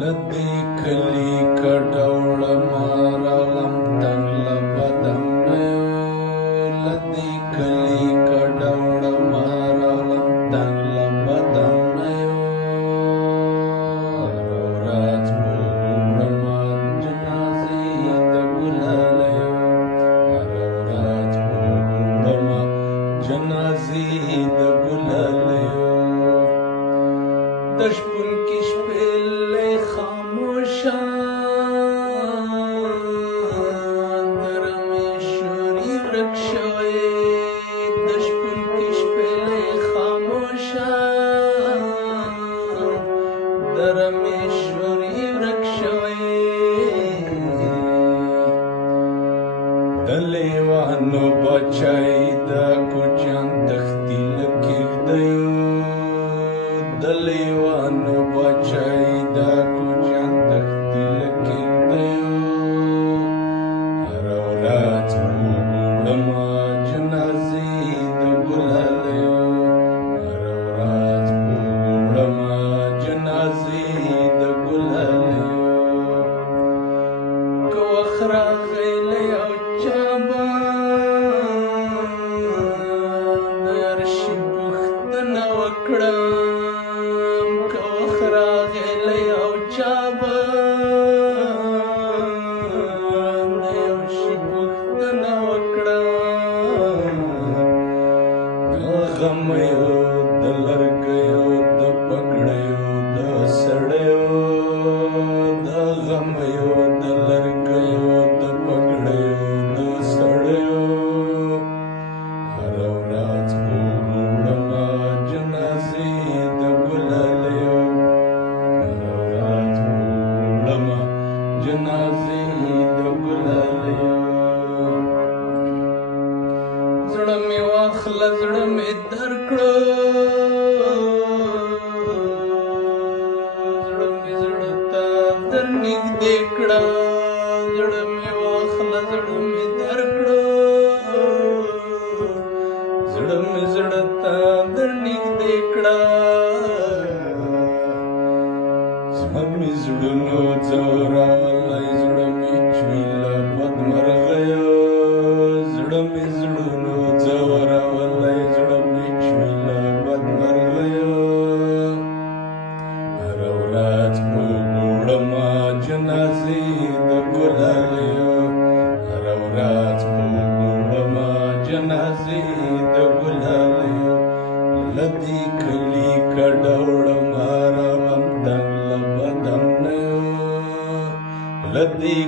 لدی کلی کډوړ مارغم تنګ لبدم لدی کلی کډوړ مارغم تنګ لبدم راز پوړم جنازې د ګلال راز پوړم جنازې د ګلال د شپون کې شپېلې خاموشان درمشوري ورک شوی د شپون کې شپېلې خاموشان درمشوري ورک شوی د لیوانو بچای د کوچیان دښتې لکیر دی د لیوانو بچای د کوچیان دښتې لکیر دی هره ورځ وړمه جنازې د ګلالیو هره ورځ وړمه جنازې د ګلالیو که وخت راغی له یو چا به د عرشي پوښتنه وکړم غمیو د لرګیو د پګړیو د سړیو د غمیو د لرګیو د پګړیو د سړیو هره ورځ وړمه جنازې د ګلالیو هره ورځ وړمه جنازې د ګلالیو زړه مې واخله زړه مې درکړه زړه مې زړه ته در نږدې کړه زړه مې واخله زړه مې درکړه زړه مې زړه ته در نږدې کړه زما مې زړونو ځوراولی زړه مې چوي له بدمرغیو زړه مې زړونو ځوراولی زړه مې چوي له بدمرغیو هره ورځ وړمه جنازې د ګلالیو هره ورځ وړمه جنازې د ګلالیو له دې کلي کډوړم آرامم دنګ له بدم نه له دې